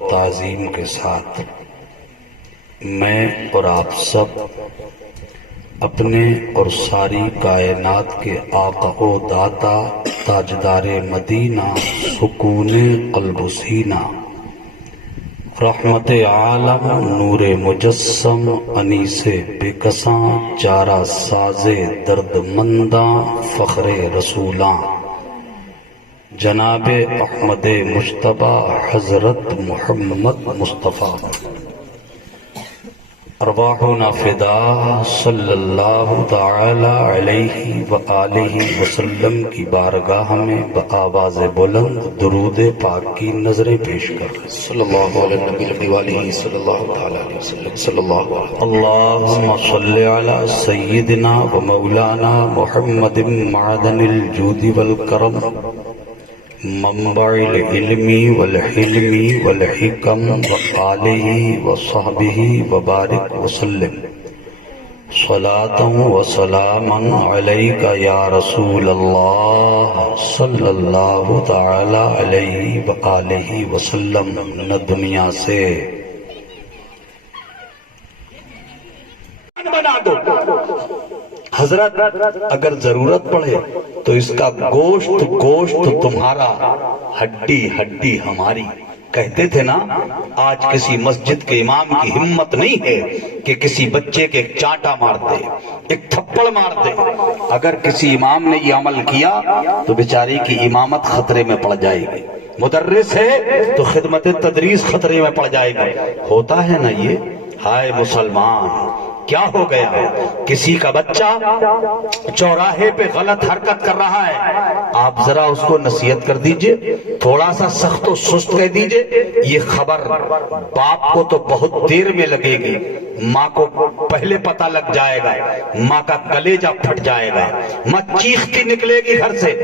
تعظیم کے ساتھ میں اور آپ سب اپنے اور ساری کائنات کے آقا و داتا تاجدار مدینہ سکون قلب و سینہ رحمت عالم نور مجسم انیس بے کساں چارہ ساز درد منداں فخر رسولاں جناب احمد مجتبی حضرت محمد مصطفیٰ ارواحنا فدا صلی اللہ تعالی علیہ وآلہ وسلم کی بارگاہ میں بآواز بلند درود پاک کی نظریں پیش کر صلی اللہ علیہ نبی النبی والہ صلی اللہ تعالی علیہ وسلم صلی اللہ علیہ اللہم صلی علی سیدنا و مولانا محمد معدن الجود والکرم منبع العلم والحلم والحکم وآلہ وصحبہ وبارک وسلم صلاة و سلاما علیک یا رسول اللہ صلی اللہ تعالی علیہ وآلہ وسلم نہ دنیا سے بنا دو حضرت اگر ضرورت پڑے تو اس کا گوشت گوشت تمہارا ہڈی ہڈی ہماری کہتے تھے نا آج کسی مسجد کے امام کی ہمت نہیں ہے کہ کسی بچے کے ایک چانٹا مار دے ایک تھپڑ مار دے اگر کسی امام نے یہ عمل کیا تو بیچاری کی امامت خطرے میں پڑ جائے گی مدرس ہے تو خدمت تدریس خطرے میں پڑ جائے گی ہوتا ہے نا یہ ہائے مسلمان کیا ہو گیا کسی کا بچہ چوراہے پہ غلط حرکت کر رہا ہے آپ ذرا اس کو نصیحت کر دیجئے تھوڑا سا سخت و سست کہہ دیجئے یہ خبر باپ کو تو بہت دیر میں لگے گی ماں کو پہلے پتہ لگ جائے گا ماں کا کلیجہ پھٹ جائے گا ماں چیختی نکلے گی گھر سے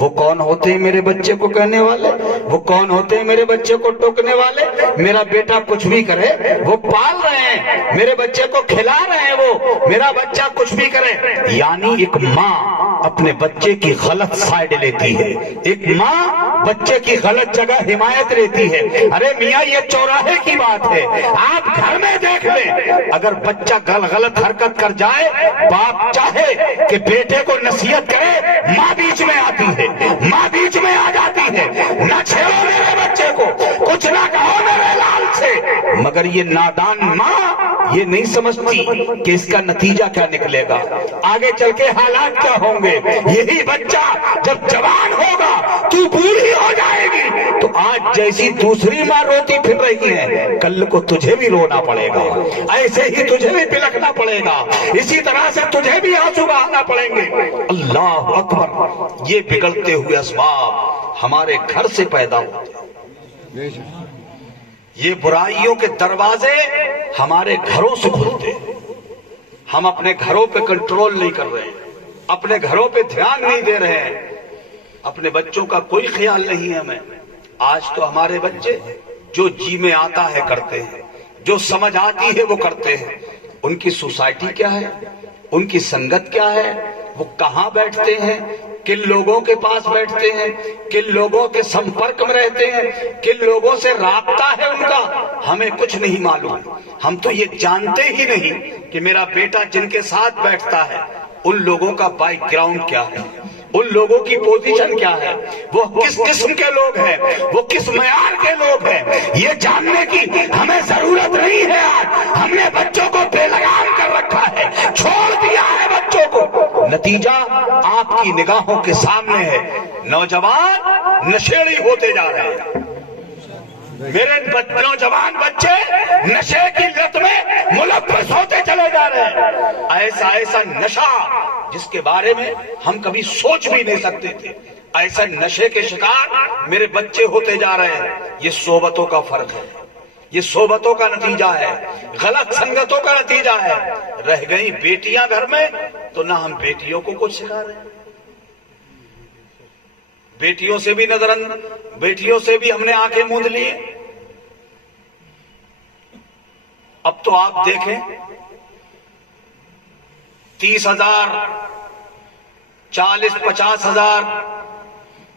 وہ کون ہوتے ہیں میرے بچے کو کہنے والے وہ کون ہوتے ہیں میرے بچے کو ٹوکنے والے میرا بیٹا کچھ بھی کرے وہ پال رہے ہیں میرے بچے کو کھلا رہے ہیں وہ میرا بچہ کچھ بھی کرے یعنی ایک ماں اپنے بچے کی غلط سائیڈ لیتی ہے ایک ماں بچے کی غلط جگہ حمایت لیتی ہے ارے میاں یہ چوراہے کی بات ہے آپ گھر میں دیکھ لیں اگر بچہ غلط حرکت کر جائے باپ چاہے کہ بیٹے کو نصیحت کرے ماں بیچ میں آتی ہے ماں بیچ میں آ جاتی ہے نہ چھیڑو میرے بچے کو کچھ نہ کہو میرے لال سے مگر یہ نادان ماں یہ نہیں سمجھتی کہ اس کا نتیجہ کیا نکلے گا آگے چل کے حالات کیا ہوں گے یہی بچہ جب جوان ہوگا تو بوڑھی ہو جائے گی تو آج جیسی دوسری ماں روتی پھر رہی ہے کل کو تجھے بھی رونا پڑے گا ایسے ہی تجھے بھی بلکنا پڑے گا اسی طرح سے تجھے بھی آنسو بہانا پڑیں گے اللہ اکبر یہ بگڑتے ہوئے اسباب ہمارے گھر سے پیدا ہوتے یہ برائیوں کے دروازے ہمارے گھروں سے کھلتے ہم اپنے گھروں پہ کنٹرول نہیں کر رہے اپنے گھروں پہ دھیان نہیں دے رہے ہیں اپنے بچوں کا کوئی خیال نہیں ہے ہمیں آج تو ہمارے بچے جو جی میں آتا ہے کرتے ہیں جو سمجھ آتی ہے وہ کرتے ہیں ان کی سوسائٹی کیا ہے ان کی سنگت کیا ہے وہ کہاں بیٹھتے ہیں کن لوگوں کے پاس بیٹھتے ہیں کن لوگوں کے سمپرک میں رہتے ہیں کن لوگوں سے رابطہ ہے ان کا ہمیں کچھ نہیں معلوم ہم تو یہ جانتے ہی نہیں کہ میرا بیٹا جن کے ساتھ بیٹھتا ہے ان لوگوں کا بیک گراؤنڈ کیا ہے ان لوگوں کی پوزیشن کیا ہے وہ کس قسم کے لوگ ہیں وہ کس معیار کے لوگ ہیں یہ جاننے کی ہمیں ضرورت نہیں ہے آج ہم نے بچوں کو بے لگام کر رکھا ہے چھوڑ دیا ہے بچوں کو نتیجہ آپ کی نگاہوں کے سامنے ہے نوجوان نشیڑی ہوتے جا رہے ہیں میرے نوجوان بچے نشے کی لت میں ملوث ہوتے چلے جا رہے ہیں ایسا نشہ جس کے بارے میں ہم کبھی سوچ بھی نہیں سکتے تھے ایسا نشے کے شکار میرے بچے ہوتے جا رہے ہیں یہ صحبتوں کا فرق ہے یہ صحبتوں کا نتیجہ ہے غلط سنگتوں کا نتیجہ ہے رہ گئی بیٹیاں گھر میں تو نہ ہم بیٹیوں کو کچھ سکھا رہے ہیں بیٹیوں سے بھی بیٹیوں سے بھی ہم نے آنکھیں موند لیے اب تو آپ دیکھیں 30,000 40-50,000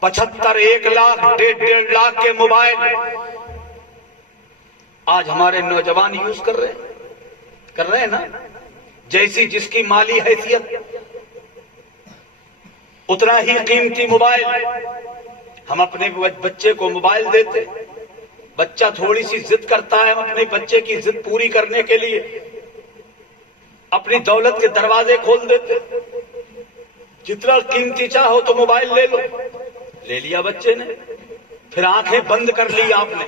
75 1 لاکھ 1.5 لاکھ کے موبائل آج ہمارے نوجوان یوز کر رہے ہیں نا. جیسی جس کی مالی حیثیت اتنا ہی قیمتی موبائل. ہم اپنے بچے کو موبائل دیتے, بچہ تھوڑی سی ضد کرتا ہے, ہم اپنے بچے کی ضد پوری کرنے کے لیے اپنی دولت کے دروازے کھول دیتے. جتنا قیمتی چاہو تو موبائل لے لو. لے لیا بچے نے, پھر آنکھیں بند کر لی آپ نے.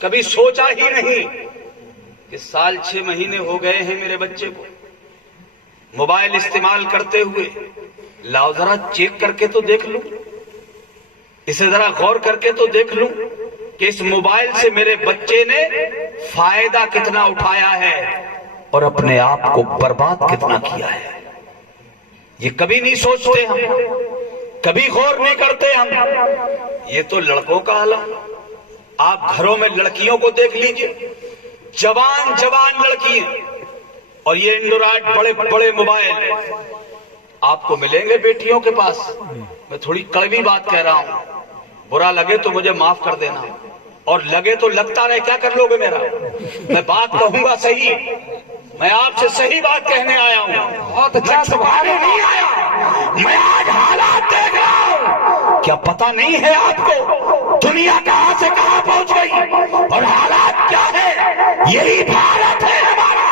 کبھی سوچا ہی نہیں کہ 6 مہینے ہو گئے ہیں میرے بچے کو موبائل استعمال کرتے ہوئے. لاؤ ذرا چیک کر کے تو دیکھ لوں, اسے ذرا غور کر کے تو دیکھ لوں کہ اس موبائل سے میرے بچے نے فائدہ کتنا اٹھایا ہے اور اپنے آپ کو برباد کتنا کیا ہے. یہ کبھی نہیں سوچتے ہم, کبھی غور نہیں کرتے ہم. یہ تو لڑکوں کا حال ہے. آپ گھروں میں لڑکیوں کو دیکھ لیجئے, جوان لڑکیاں, اور یہ اینڈرائڈ بڑے بڑے موبائل آپ کو ملیں گے بیٹیوں کے پاس. میں تھوڑی کڑوی بات کہہ رہا ہوں, برا لگے تو مجھے معاف کر دینا, اور لگے تو لگتا رہے, کیا کر لو گے میرا. میں بات کہوں گا صحیح, میں آپ سے صحیح بات کہنے آیا ہوں, میں چھپانے نہیں آیا. میں آج حالات دیکھ رہا ہوں. کیا پتہ نہیں ہے آپ کو دنیا کہاں سے کہاں پہنچ گئی اور حالات کیا ہے. یہی بھارت ہے ہمارا.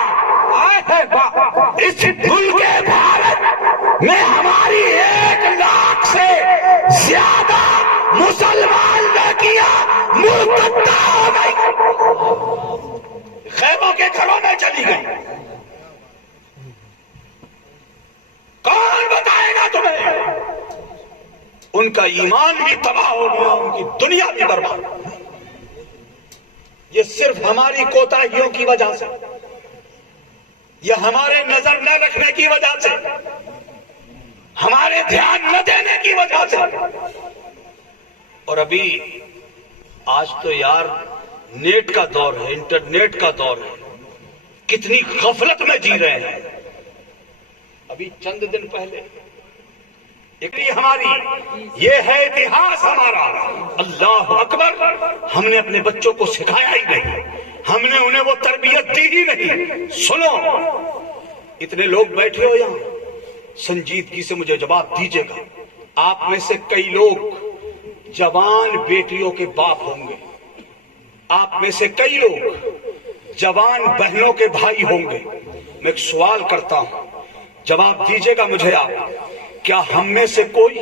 اس ملک بھارت میں ہماری 1 لاکھ سے زیادہ مسلمان لڑکیاں مرتدہ ہو گئی, خیموں کے گھروں میں چلی گئی. کون بتائے گا تمہیں؟ ان کا ایمان بھی تباہ ہو گیا, ان کی دنیا بھی برباد. یہ صرف ہماری کوتاہیوں کی وجہ سے, یہ ہمارے نظر نہ رکھنے کی وجہ سے, ہمارے دھیان نہ دینے کی وجہ سے. اور ابھی آج تو یار نیٹ کا دور ہے, انٹرنیٹ کا دور ہے, کتنی غفلت میں جی رہے ہیں. ابھی چند دن پہلے ہماری یہ ہے اتہاس ہمارا. اللہ اکبر. ہم نے اپنے بچوں کو سکھایا ہی نہیں, ہم نے انہیں وہ تربیت دی ہی نہیں. سنو, اتنے لوگ بیٹھے ہو یہاں, سنجیدگی سے مجھے جواب دیجیے گا. آپ میں سے کئی لوگ جوان بیٹیوں کے باپ ہوں گے, آپ میں سے کئی لوگ جوان بہنوں کے بھائی ہوں گے. میں ایک سوال کرتا ہوں, جواب دیجیے گا مجھے آپ. کیا ہم میں سے کوئی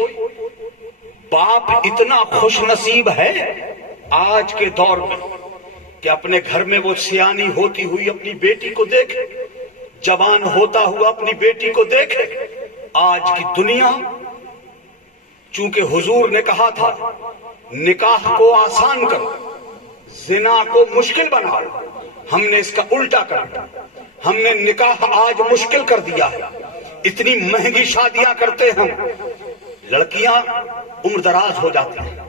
باپ اتنا خوش نصیب ہے آج کے دور میں کہ اپنے گھر میں وہ سیانی ہوتی ہوئی اپنی بیٹی کو دیکھے, جوان ہوتا ہوا اپنی بیٹی کو دیکھے؟ آج کی دنیا, چونکہ حضور نے کہا تھا نکاح کو آسان کرو, زنا کو مشکل بناؤ, ہم نے اس کا الٹا کر دیا. ہم نے نکاح آج مشکل کر دیا ہے. اتنی مہنگی شادیاں کرتے ہم, لڑکیاں عمر دراز ہو جاتی ہیں.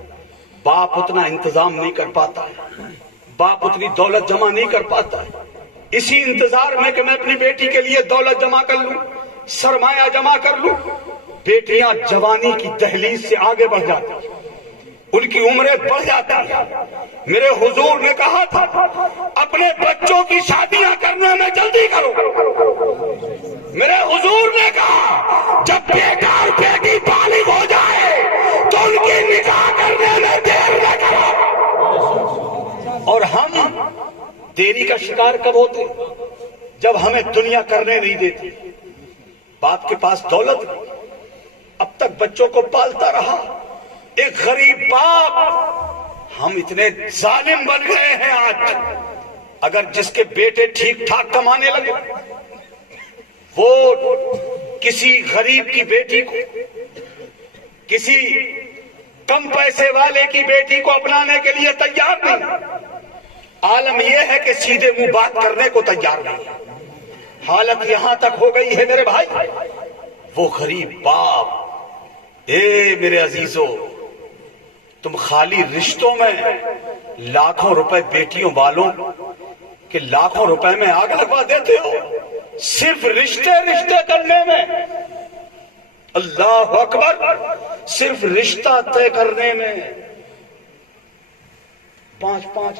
باپ اتنا انتظام نہیں کر پاتا ہے, باپ اتنی دولت جمع نہیں کر پاتا ہے. اسی انتظار میں کہ میں اپنی بیٹی کے لیے دولت جمع کر لوں, سرمایہ جمع کر لوں, بیٹیاں جوانی کی دہلیز سے آگے بڑھ جاتی ہیں, ان کی عمریں بڑھ جاتی ہیں. میرے حضور نے کہا تھا اپنے بچوں کی شادیاں کرنے میں جلدی کرو. میرے حضور نے کہا جب بیٹا اور بیٹی بالغ ہو جائے تو ان کی نکاح کرنے میں دیر نہ کرو. اور ہم دیری کا شکار کب ہوتے؟ جب ہمیں دنیا کرنے نہیں دیتی. باپ کے پاس دولت اب تک بچوں کو پالتا رہا, ایک غریب باپ. ہم اتنے ظالم بن گئے ہیں آج, اگر جس کے بیٹے ٹھیک ٹھاک کمانے لگے وہ کسی غریب کی بیٹی کو, کسی کم پیسے والے کی بیٹی کو اپنانے کے لیے تیار نہیں. عالم یہ ہے کہ سیدھے منہ بات کرنے کو تیار نہیں. حالت یہاں تک ہو گئی ہے میرے بھائی, وہ غریب باپ. اے میرے عزیزو, تم خالی رشتوں میں لاکھوں روپے بیٹیوں والوں کے لاکھوں روپے میں آگ لگوا دیتے ہو, صرف رشتے کرنے میں. اللہ اکبر. صرف رشتہ طے کرنے میں 5-5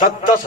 10-10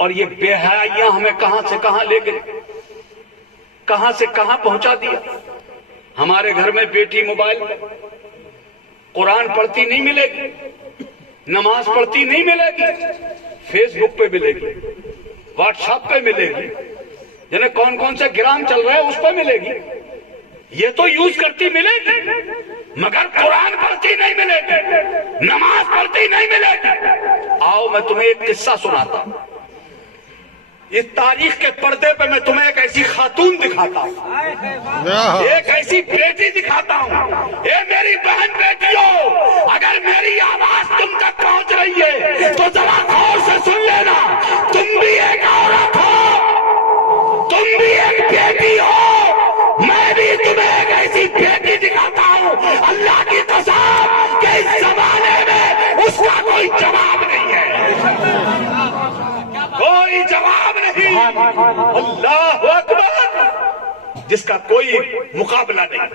اور یہ بے حیائیاں ہمیں کہاں سے کہاں لے گئے، کہاں سے کہاں پہنچا دیا۔ ہمارے گھر میں بیٹی موبائل میں قرآن پڑھتی نہیں ملے گی، نماز پڑھتی نہیں ملے گی، فیس بک پہ ملے گی، واٹس ایپ پہ ملے گی، یعنی کون کون سے گرام چل رہے ہیں اس پہ ملے گی، یہ تو یوز کرتی ملے گی، مگر قرآن پڑھتی نہیں ملے گی، نماز پڑھتی نہیں ملے گی۔ آؤ میں تمہیں ایک قصہ سناتا ہوں، اس تاریخ کے پردے پہ میں تمہیں ایک ایسی خاتون دکھاتا ہوں، ایک ایسی بیٹی دکھاتا ہوں۔ اے میری بہن بیٹیوں، اگر میری آواز تم تک پہنچ رہی ہے تو ذرا غور سے سن لینا، تم بھی ایک عورت ہو، تم بھی ایک بیٹی ہو، میں بھی تمہیں ایک ایسی بیٹی دکھاتا ہوں، اللہ کی قسم کہ اس زمانے میں اس کا کوئی جواب نہیں ہے، کوئی جواب نہیں، اللہ اکبر، جس کا کوئی مقابلہ نہیں،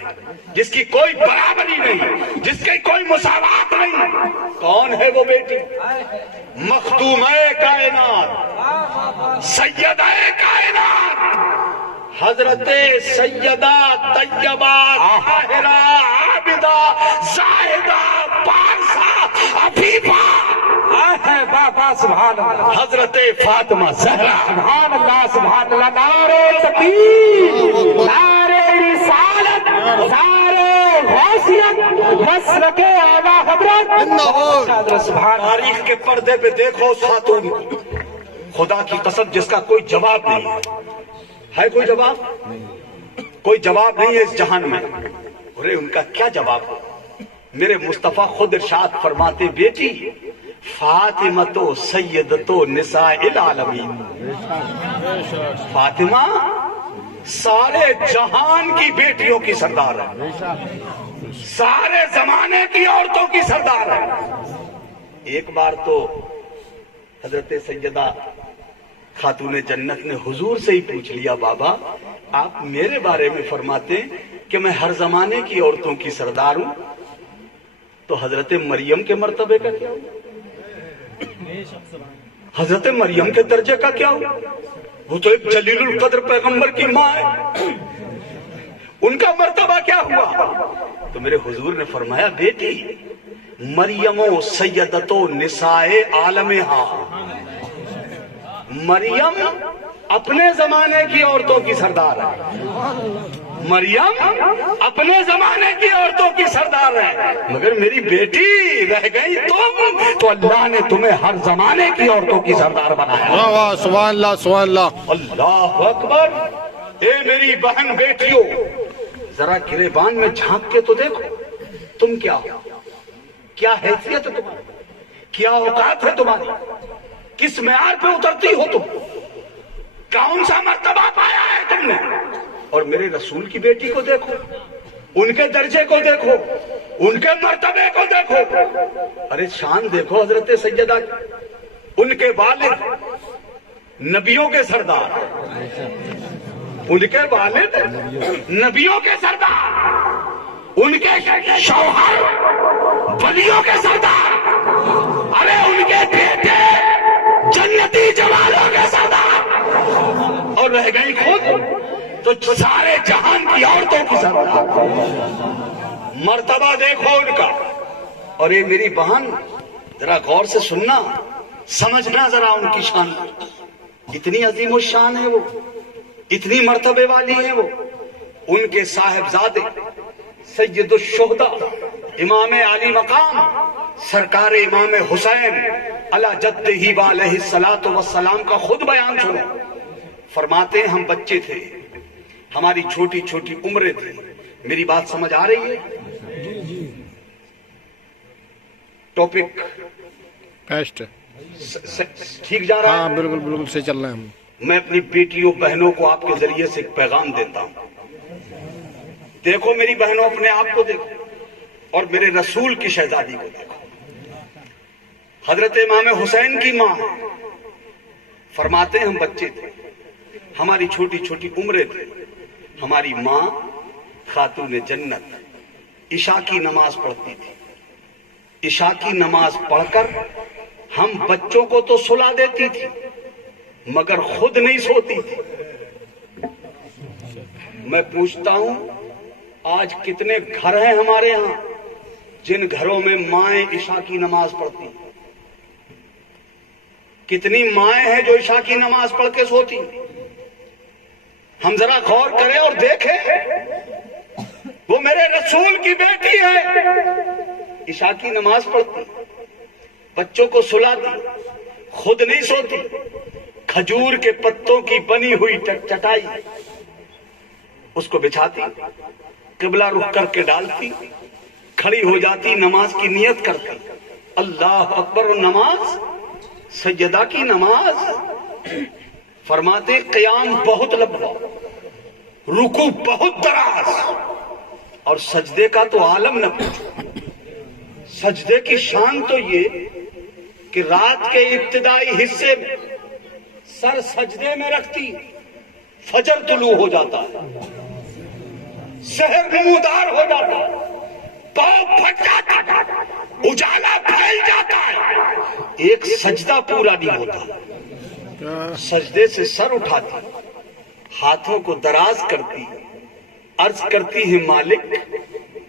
جس کی کوئی برابری نہیں، جس کی کوئی مساوات نہیں۔ کون ہے وہ بیٹی؟ مخدومہ کائنات، سیدہ کائنات، حضرت سیدہ طیبہ طاہرہ عابدہ زاہدہ پارسہ عفیفہ بابا سبحان اللہ، حضرت فاطمہ زہرا، سبحان اللہ، سبحان اللہ، نعرہ تکبیر، نعرہ رسالت، نعرہ غوثیت، مسلک اعلیٰ حضرت، سبحان اللہ۔ تاریخ کے پردے پہ دیکھو اس خاتون کو، خدا کی قسم جس کا کوئی جواب نہیں ہے، کوئی جواب؟ کوئی جواب نہیں ہے اس جہان میں۔ ارے ان کا کیا جواب ہو؟ میرے مصطفیٰ خود ارشاد فرماتے، بیٹی فاطمہ سیدۃ نساء العالمین، فاطمہ سارے جہان کی بیٹیوں کی سردار ہے، سارے زمانے کی عورتوں کی سردار ہے۔ ایک بار تو حضرت سیدہ خاتون جنت نے حضور سے ہی پوچھ لیا، بابا آپ میرے بارے میں فرماتے ہیں کہ میں ہر زمانے کی عورتوں کی سردار ہوں، تو حضرت مریم کے مرتبے کا کیا ہوں؟ حضرت مریم کے درجے کا کیا ہوں؟ وہ تو ایک جلیل القدر پیغمبر کی ماں ہے، ان کا مرتبہ کیا ہوا؟ تو میرے حضور نے فرمایا، بیٹی مریم سیدۃ نساء عالمہا، مریم اپنے زمانے کی عورتوں کی سردار ہے، مریم اپنے زمانے کی عورتوں کی سردار ہے، مگر میری بیٹی رہ گئی تم، تو اللہ نے تمہیں ہر زمانے کی عورتوں کی سردار بنایا۔ واہ واہ، سبحان اللہ، سبحان اللہ۔ اللہ اکبر۔ اے میری بہن بیٹیوں، ذرا گریبان میں جھانک کے تو دیکھو، تم کیا ہو، کیا حیثیت ہے تمہاری، کیا اوقات ہے تمہاری، کس معیار پہ اترتی ہو تم، کون سا مرتبہ پایا ہے تم نے۔ اور میرے رسول کی بیٹی کو دیکھو، ان کے درجے کو دیکھو، ان کے مرتبے کو دیکھو، ارے شان دیکھو حضرت سیدہ، ان کے والد نبیوں کے سردار، ان کے والد نبیوں کے سردار، ان کے شوہر ولیوں کے سردار، ارے ان کے بیٹے جنتی جوانوں کے سردار، اور رہ گئی خود تو سارے جہان کی عورتوں کی سردار۔ مرتبہ دیکھو ان کا۔ اور یہ میری بہن ذرا غور سے سننا، سمجھنا ذرا ان کی شان، اتنی عظیم الشان ہے وہ، اتنی مرتبے والی ہیں وہ۔ ان کے صاحبزادے سید الشہداء امام علی مقام سرکار امام حسین علی جدہ علیہ الصلوۃ والسلام کا خود بیان سنو۔ فرماتے ہیں ہم بچے تھے، ہماری چھوٹی چھوٹی عمریں تھیں۔ میری بات سمجھ آ رہی ہے؟ ٹاپک بیسٹ، ٹھیک جا رہا ہاں ہے؟ بالکل بالکل صحیح چل رہے ہیں ہم۔ میں اپنی بیٹیوں بہنوں کو آپ کے ذریعے سے ایک پیغام دیتا ہوں۔ دیکھو میری بہنوں، اپنے آپ کو دیکھو اور میرے رسول کی شہزادی کو دیکھو۔ حضرت امام حسین کی ماں فرماتے ہیں ہم بچے تھے، ہماری چھوٹی چھوٹی عمریں تھیں، ہماری ماں خاتون جنت عشاء کی نماز پڑھتی تھی، عشاء کی نماز پڑھ کر ہم بچوں کو تو سلا دیتی تھی، مگر خود نہیں سوتی تھی. میں پوچھتا ہوں آج کتنے گھر ہیں ہمارے یہاں جن گھروں میں مائیں عشاء کی نماز پڑھتی؟ کتنی مائیں ہیں جو عشاء کی نماز پڑھ کے سوتی؟ ہم ذرا غور کریں اور دیکھیں. وہ میرے رسول کی بیٹی ہے, عشاء کی نماز پڑھتی, بچوں کو سلاتی, خود نہیں سوتی, کھجور کے پتوں کی بنی ہوئی چٹائی اس کو بچھاتی, قبلہ رخ کر کے ڈالتی, کھڑی ہو جاتی, نماز کی نیت کرتی, اللہ اکبر. و نماز سجدہ کی نماز فرماتے قیام بہت لمبا, رکوع بہت دراز, اور سجدے کا تو عالم نہ پوچھو. سجدے کی شان تو یہ کہ رات کے ابتدائی حصے میں سر سجدے میں رکھتی, فجر طلوع ہو جاتا ہے, سحر نمودار ہو جاتا ہے, پاؤں پھٹ جاتا ہے, اجالا پھیل جاتا ہے, ایک سجدہ پورا نہیں ہوتا. سجدے سے سر اٹھاتی, ہاتھوں کو دراز کرتی, عرض کرتی ہے مالک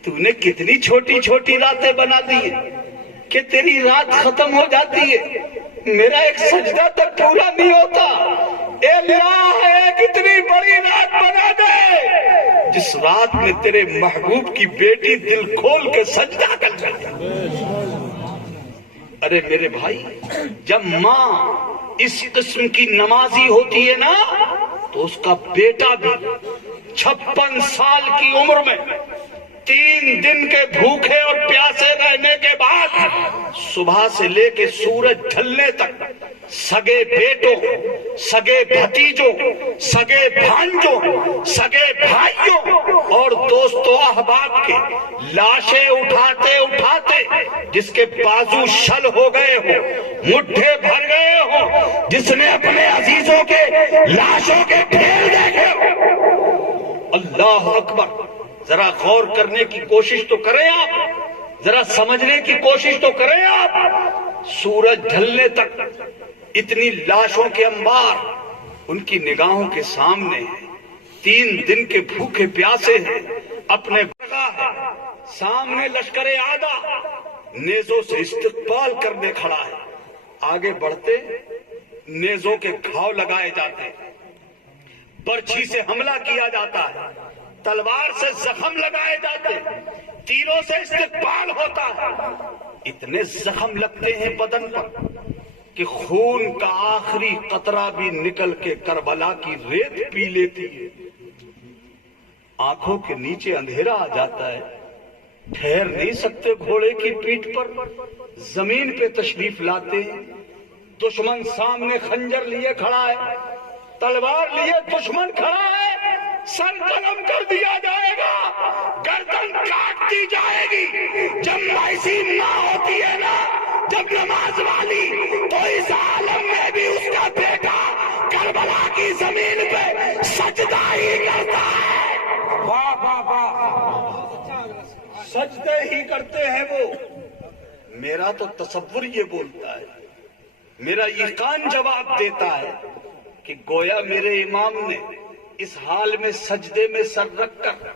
تو نے کتنی چھوٹی چھوٹی راتیں بنا دی ہیں کہ تیری رات ختم ہو جاتی ہے, میرا ایک سجدہ تک پورا نہیں ہوتا. اے اللہ ایک اتنی بڑی رات بنا دے جس رات میں تیرے محبوب کی بیٹی دل کھول کے سجدہ کر جائے. ارے میرے بھائی, جب ماں اس قسم کی نمازی ہوتی ہے نا تو اس کا بیٹا بھی 56 سال کی عمر میں 3 دن کے بھوکے اور پیاسے رہنے کے بعد صبح سے لے کے سورج ڈھلنے تک سگے بیٹوں, سگے بھتیجوں, سگے بھانجوں, سگے بھائیوں اور دوستوں احباب کے لاشیں اٹھاتے اٹھاتے, جس کے بازو شل ہو گئے ہوں, مٹھے بھر گئے ہوں, جس نے اپنے عزیزوں کے لاشوں کے ڈھیر دیکھے ہوں. اللہ اکبر. ذرا غور کرنے کی کوشش تو کریں آپ, ذرا سمجھنے کی کوشش تو کریں آپ. سورج ڈھلنے تک اتنی لاشوں کے انبار ان کی نگاہوں کے سامنے ہیں. 3 دن کے بھوکے پیاسے ہیں, اپنے سامنے لشکر آدھا نیزوں سے استقبال کرنے کھڑا ہے. آگے بڑھتے نیزوں کے گھاؤ لگائے جاتے, برچھی سے حملہ کیا جاتا ہے, تلوار سے زخم لگائے جاتے, تیروں سے استقبال ہوتا ہے. اتنے زخم لگتے ہیں بدن پر کہ خون کا آخری قطرہ بھی نکل کے کربلا کی ریت پی لیتی ہے. آنکھوں کے نیچے اندھیرا آ جاتا ہے, ٹھہر نہیں سکتے گھوڑے کی پیٹھ پر, زمین پہ تشریف لاتے ہیں. دشمن سامنے خنجر لیے کھڑا ہے, تلوار لیے دشمن کھڑا ہے, سر قلم کر دیا جائے گا, گردن کاٹ دی جائے گی. جب ایسی ماں ہوتی ہے نا, جب نماز والی, تو اس عالم میں بھی اس کا بیٹا کربلا کی زمین پہ سجدہ ہی کرتا ہے. واہ واہ واہ, سجدے ہی کرتے ہیں وہ. میرا تو تصور یہ بولتا ہے, میرا یقین جواب دیتا ہے کہ گویا میرے امام نے اس حال میں سجدے میں سر رکھ کر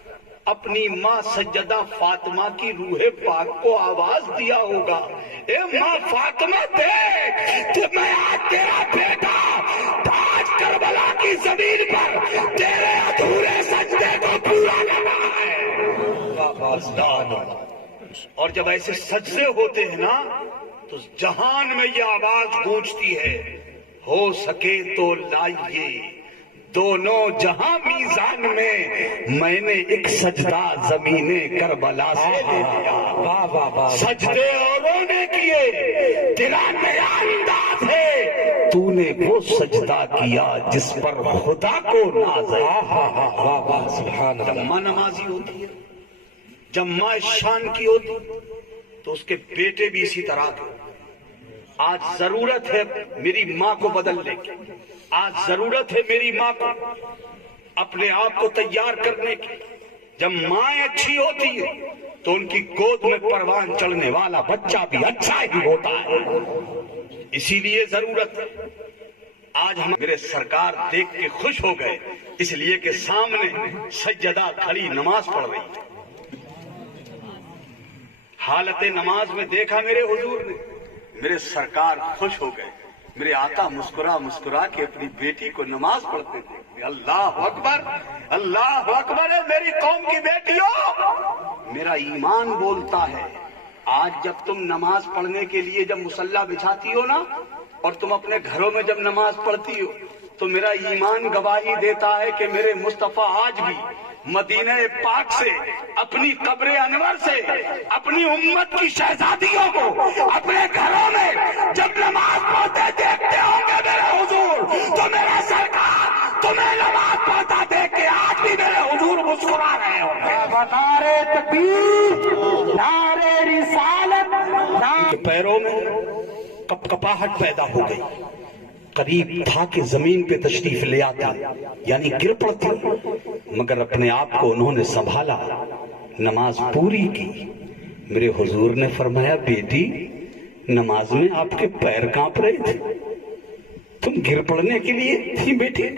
اپنی ماں سیدہ فاطمہ کی روح پاک کو آواز دیا ہوگا, اے ماں فاطمہ دیکھ تو میں آج تیرا بیٹا آج کربلا کی زمین پر تیرے ادھورے سجدے کو پورا کر رہا ہے. اور جب ایسے سجدے ہوتے ہیں نا تو جہان میں یہ آواز گونجتی ہے, ہو سکے تو لائیے دونوں جہاں میزان میں نے ایک سجدہ زمین کربلا سے دے دیا. سجدے اوروں نے کیے, تیرا نیا انداز ہے, تو نے وہ سجدہ کیا جس پر خدا کو ناز ہے. جب ماں نمازی ہوتی ہے, جب ماں شان کی ہوتی تو اس کے بیٹے بھی اسی طرح کے. آج ضرورت ہے میری ماں کو بدلنے کی, آج ضرورت ہے میری ماں کو اپنے آپ کو تیار کرنے کی. جب مائیں اچھی ہوتی ہے تو ان کی گود میں پروان چڑھنے والا بچہ بھی اچھا ہی ہوتا ہے. اسی لیے ضرورت ہے آج ہم میرے سرکار دیکھ کے خوش ہو گئے، اس لیے کہ سامنے سجدہ کھڑی نماز پڑھ رہی ہے۔ حالت نماز میں دیکھا میرے حضور نے، میرے سرکار خوش ہو گئے، میرے آقا مسکرا مسکرا کے اپنی بیٹی کو نماز پڑھتے تھے۔ اللہ اکبر، اللہ اکبر ہے میری قوم کی بیٹیوں، میرا ایمان بولتا ہے۔ آج جب تم نماز پڑھنے کے لیے جب مصلی بچھاتی ہو نا، اور تم اپنے گھروں میں جب نماز پڑھتی ہو، تو میرا ایمان گواہی دیتا ہے کہ میرے مصطفیٰ آج بھی مدینہ پاک سے، اپنی قبر انور سے، اپنی امت کی شہزادیوں کو اپنے گھروں میں جب نماز پڑھتے دیکھتے ہوں گے میرے حضور، تو میرا سرکار تمہیں نماز پڑھتا دیکھ کے آج بھی میرے حضور مسکرا رہے ہوں گے۔ نعرے تکبیر، نعرے رسالت، کے پیروں میں کپ کپاہٹ پیدا ہو گئی، قریب تھا کہ زمین پہ تشریف لے آتی، یعنی گر پڑتی، مگر اپنے آپ کو انہوں نے سنبھالا، نماز پوری کی۔ میرے حضور نے فرمایا، بیٹی نماز میں آپ کے پیر کانپ رہے تھے، تم گر پڑنے کے لیے تھی بیٹی؟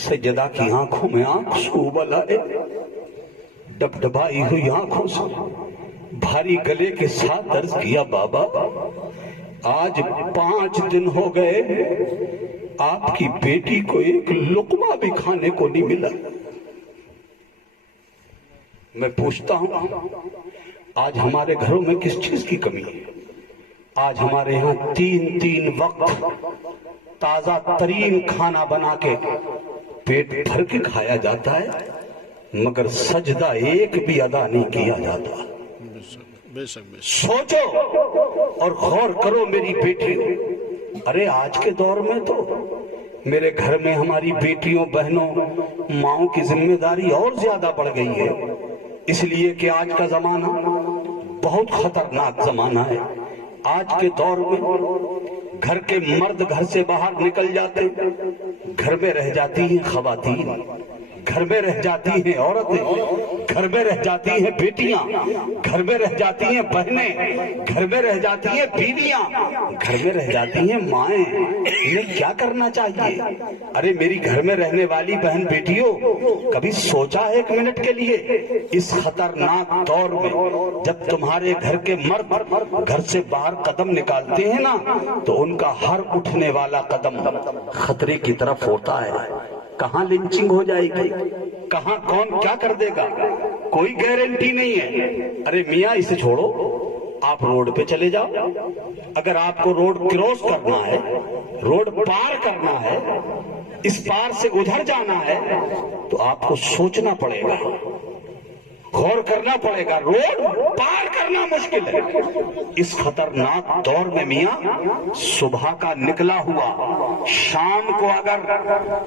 سجدہ کی آنکھوں میں آنسو بلائے، ڈبڈبائی ہوئی آنکھوں سے بھاری گلے کے ساتھ عرض کیا، بابا آج 5 دن ہو گئے آپ کی بیٹی کو ایک لقمہ بھی کھانے کو نہیں ملا۔ میں پوچھتا ہوں، آج ہمارے گھروں میں کس چیز کی کمی ہے؟ آج ہمارے ہاں 3 وقت تازہ ترین کھانا بنا کے پیٹ بھر کے کھایا جاتا ہے، مگر سجدہ ایک بھی ادا نہیں کیا جاتا۔ بے شک بے شک۔ سوچو اور غور کرو میری بیٹیوں، ارے آج کے دور میں تو میرے گھر میں ہماری بیٹیوں، بہنوں، ماؤں کی ذمہ داری اور زیادہ بڑھ گئی ہے، اس لیے کہ آج کا زمانہ بہت خطرناک زمانہ ہے۔ آج کے دور میں گھر کے مرد گھر سے باہر نکل جاتے، گھر میں رہ جاتی ہیں خواتین، گھر میں رہ جاتی ہیں عورتیں، گھر میں رہ جاتی ہیں بیٹیاں، گھر میں رہ جاتی ہیں بہنیں، گھر میں رہ جاتی ہیں بیویاں، گھر میں رہ جاتی ہیں مائیں۔ انہیں کیا کرنا چاہیے؟ ارے میری گھر میں رہنے والی بہن بیٹیوں، کبھی سوچا ہے 1 منٹ کے لیے اس خطرناک دور میں جب تمہارے گھر کے مرد گھر سے باہر قدم نکالتے ہیں نا، تو ان کا ہر اٹھنے والا قدم خطرے کی طرف ہوتا ہے۔ کہاں لنچنگ ہو جائے گی، کہاں کون کیا کر دے گا، کوئی گارنٹی نہیں ہے۔ ارے میاں اسے چھوڑو، آپ روڈ پہ چلے جاؤ، اگر آپ کو روڈ کراس کرنا ہے، روڈ پار کرنا ہے، اس پار سے ادھر جانا ہے، تو آپ کو سوچنا پڑے گا، غور کرنا پڑے گا، روڈ پار کرنا مشکل ہے۔ اس خطرناک دور میں میاں صبح کا نکلا ہوا شام کو اگر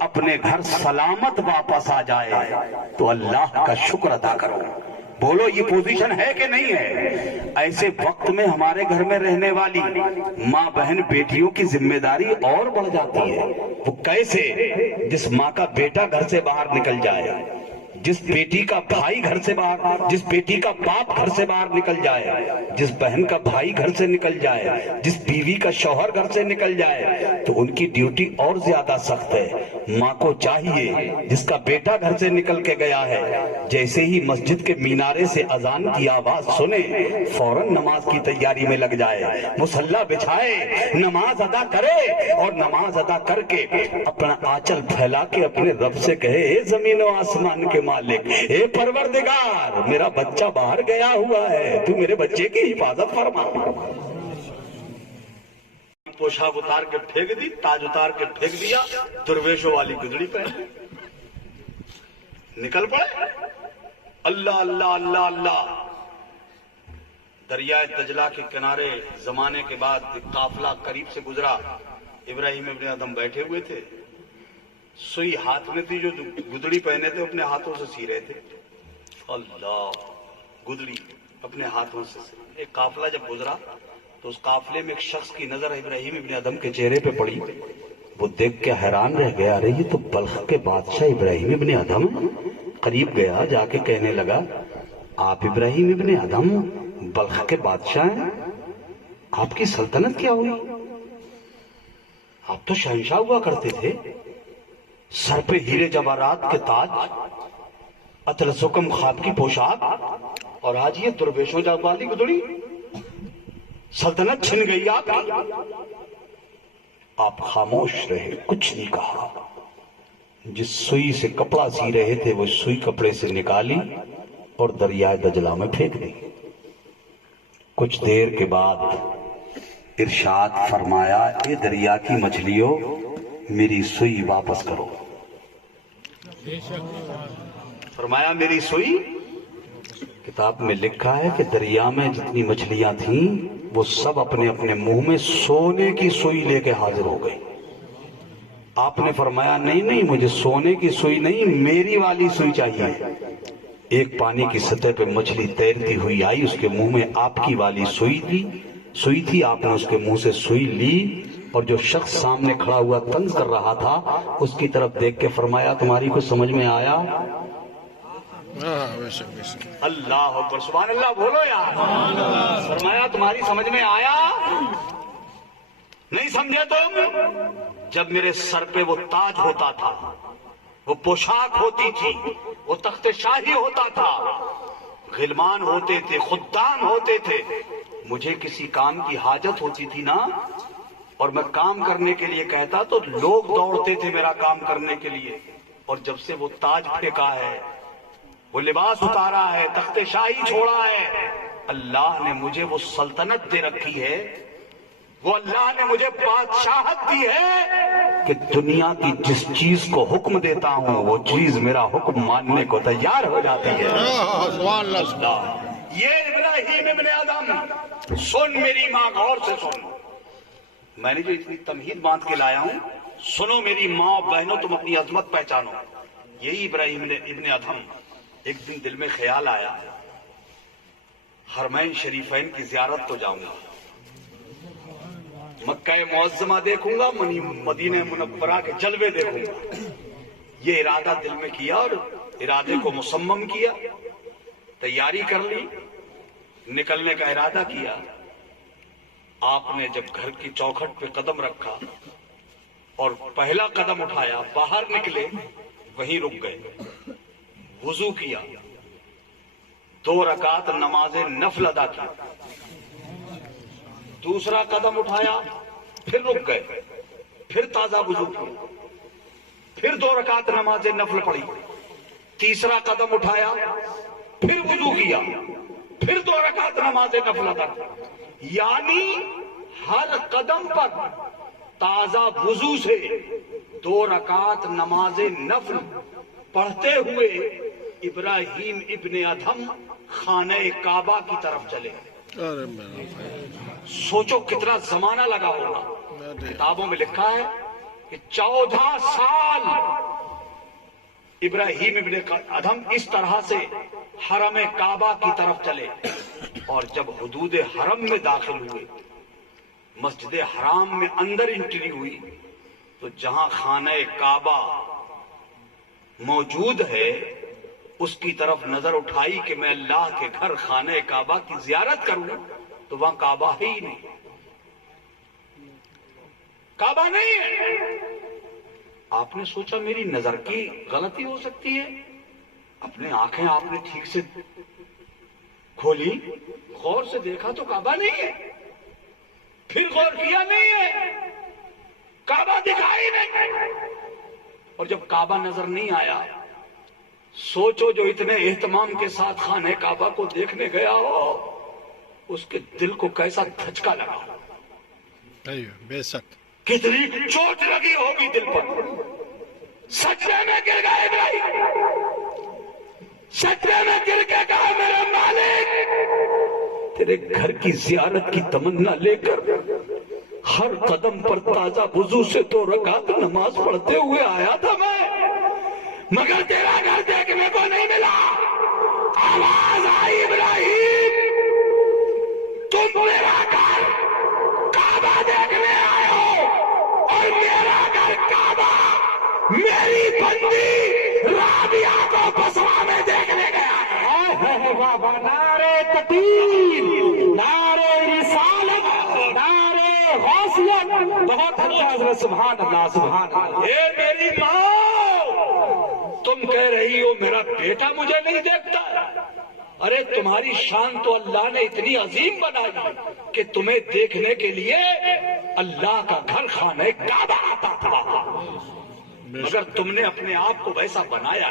اپنے گھر سلامت واپس آ جائے تو اللہ کا شکر ادا کرو۔ بولو یہ پوزیشن ہے کہ نہیں ہے؟ ایسے وقت میں ہمارے گھر میں رہنے والی ماں بہن بیٹیوں کی ذمہ داری اور بڑھ جاتی ہے۔ وہ کیسے؟ جس ماں کا بیٹا گھر سے باہر نکل جائے، جس بیٹی کا بھائی گھر سے باہر، جس بیٹی کا باپ گھر سے باہر نکل جائے، جس بہن کا بھائی گھر سے نکل جائے، جس بیوی کا شوہر گھر سے نکل جائے، تو ان کی ڈیوٹی اور زیادہ سخت ہے۔ ماں کو چاہیے جس کا بیٹا گھر سے نکل کے گیا ہے، جیسے ہی مسجد کے مینارے سے اذان کی آواز سنے فوراً نماز کی تیاری میں لگ جائے، مصلی بچھائے، نماز ادا کرے، اور نماز ادا کر کے اپنا آنچل پھیلا کے اپنے رب سے کہے، اے زمین و آسمان کے مالک، اے پروردگار، میرا بچہ باہر گیا ہوا ہے، تو میرے بچے کی حفاظت فرما۔ پوشاک اتار کے پھینک دی، تاج اتار کے پھینک دیا، درویشوں والی گدڑی پہن نکل پڑے۔ اللہ اللہ اللہ اللہ۔ دریائے دجلہ کے کنارے زمانے کے بعد ایک قافلہ قریب سے گزرا، ابراہیم ابن ادم بیٹھے ہوئے تھے، سوئی ہاتھ میں تھی، جو گدڑی پہنے تھے اپنے ہاتھوں سے سی رہے تھے۔ اللہ، گدڑی اپنے ہاتھوں سے سی۔ ایک قافلہ جب گزرا تو اس قافلے میں ایک شخص کی نظر ابراہیم ابن ادم کے چہرے پہ پڑی، وہ دیکھ کے حیران رہ گیا، ارے یہ تو بلخ کے بادشاہ ابراہیم ابن ادم۔ قریب گیا، جا کے کہنے لگا، آپ ابراہیم ابن ادم بلخ کے بادشاہ ہیں؟ آپ کی سلطنت کیا ہوئی؟ آپ تو شہنشاہ ہوا کرتے تھے، سر پہ ہیرے جواہرات کے تاج، اطلس حکم خواب کی پوشاک، اور آج یہ درویشوں جاوالی گدڑی، سلطنت چھن گئی آپ کی۔ آپ خاموش رہے، کچھ نہیں کہا۔ جس سوئی سے کپڑا سی رہے تھے وہ سوئی کپڑے سے نکالی اور دریائے دجلہ میں پھینک دی۔ کچھ دیر کے بعد ارشاد فرمایا، اے دریا کی مچھلیوں، میری سوئی واپس کرو۔ فرمایا میری سوئی، کتاب میں لکھا ہے کہ دریا میں جتنی مچھلیاں تھیں وہ سب اپنے اپنے منہ میں سونے کی سوئی لے کے حاضر ہو گئی۔ آپ نے فرمایا نہیں، مجھے سونے کی سوئی نہیں، میری والی سوئی چاہیے۔ ایک پانی کی سطح پہ مچھلی تیرتی ہوئی آئی، اس کے منہ میں آپ کی والی سوئی تھی۔ آپ نے اس کے منہ سے سوئی لی اور جو شخص سامنے کھڑا ہوا طنز کر رہا تھا اس کی طرف دیکھ کے فرمایا، تمہاری کچھ سمجھ میں آیا؟ ہاں بے شک بے شک۔ اللہ اکبر، سبحان اللہ بولو یار۔ فرمایا تمہاری سمجھ میں آیا؟ نہیں سمجھے تم؟ جب میرے سر پہ وہ تاج ہوتا تھا، وہ پوشاک ہوتی تھی، وہ تخت شاہی ہوتا تھا، غلمان ہوتے تھے، خدام ہوتے تھے، مجھے کسی کام کی حاجت ہوتی تھی نا، اور میں کام کرنے کے لیے کہتا تو لوگ دوڑتے تھے میرا کام کرنے کے لیے۔ اور جب سے وہ تاج پھینکا ہے، وہ لباس اتارا ہے، تخت شاہی چھوڑا ہے، اللہ نے مجھے وہ سلطنت دے رکھی ہے، وہ اللہ نے مجھے بادشاہت دی ہے کہ دنیا کی جس چیز کو حکم دیتا ہوں وہ چیز میرا حکم ماننے کو تیار ہو جاتی ہے۔ سبحان اللہ سبحان اللہ۔ یہ ابراہیم ابن آدم، سن میری ماں، غور سے سن، میں نے جو اتنی تمہید باندھ کے لایا ہوں، سنو میری ماں اور بہنوں، تم اپنی عظمت پہچانو۔ یہی ابراہیم ابن ادھم، ایک دن دل میں خیال آیا، حرمین شریفین کی زیارت تو جاؤں گا، مکہ معظمہ دیکھوں گا، مدینہ منورہ کے جلوے دیکھوں گا۔ یہ ارادہ دل میں کیا اور ارادے کو مصمم کیا، تیاری کر لی، نکلنے کا ارادہ کیا۔ آپ نے جب گھر کی چوکھٹ پہ قدم رکھا اور پہلا قدم اٹھایا، باہر نکلے، وہیں رک گئے، وضو کیا، 2 رکعت نماز نفل ادا کی، دوسرا قدم اٹھایا، پھر رک گئے، پھر تازہ وضو کیا، پھر 2 رکعت نماز نفل پڑھی، تیسرا قدم اٹھایا، پھر وضو کیا، پھر 2 رکعت نماز نفل ادا کی۔ یعنی ہر قدم پر تازہ وضو سے 2 رکعت نماز نفل پڑھتے ہوئے ابراہیم ابن ادھم خانہ کعبہ کی طرف چلے۔ ارے میرا بھائی، سوچو کتنا زمانہ لگا ہوگا۔ کتابوں میں لکھا ہے کہ 14 سال ابراہیم ابن ادھم اس طرح سے حرم کعبہ کی طرف چلے، اور جب حدود حرم میں داخل ہوئے، مسجد حرام میں اندر انٹری ہوئی، تو جہاں خانہ کعبہ موجود ہے اس کی طرف نظر اٹھائی کہ میں اللہ کے گھر خانہ کعبہ کی زیارت کروں، تو وہاں کعبہ ہی نہیں، کعبہ نہیں ہے۔ آپ نے سوچا میری نظر کی غلطی ہو سکتی ہے، اپنے آنکھیں آپ نے ٹھیک سے کھولی، غور سے دیکھا تو کعبہ نہیں ہے، پھر غور کیا نہیں ہے، کعبہ دکھائی نہیں، اور جب کعبہ نظر نہیں آیا، سوچو جو اتنے اہتمام کے ساتھ خانہ کعبہ کو دیکھنے گیا ہو، اس کے دل کو کیسا دھچکا لگا، بے شک، کتنی چوٹ لگی ہوگی دل پر۔ سجدے میں گر گئے ابراہیم، سجدے میں گر کے کہا میرے مالک، تیرے گھر کی زیارت کی تمنا لے کر ہر قدم پر تازہ وضو سے 2 رکعت نماز پڑھتے ہوئے آیا تھا میں، مگر تیرا گھر دیکھنے کو نہیں ملا۔ آواز آئی ابراہیم، تم میرا گھر کعبہ دیکھنے آئے ہو، اور میرا گھر کعبہ میری بندی رابعہ کو بسوا میں دیکھنے گیا ہے۔ بابا نعرے تکبیر، نعرے رسالت، نعرے غوثیت، بہت حضرت سبحان اللہ سبحان اللہ. اے میری ماں، تم کہہ رہی ہو میرا بیٹا مجھے نہیں دیکھتا. ارے تمہاری شان تو اللہ نے اتنی عظیم بنائی کہ تمہیں دیکھنے کے لیے اللہ کا گھر خانہ کعبہ آتا تھا، مگر تم نے اپنے آپ کو ویسا بنایا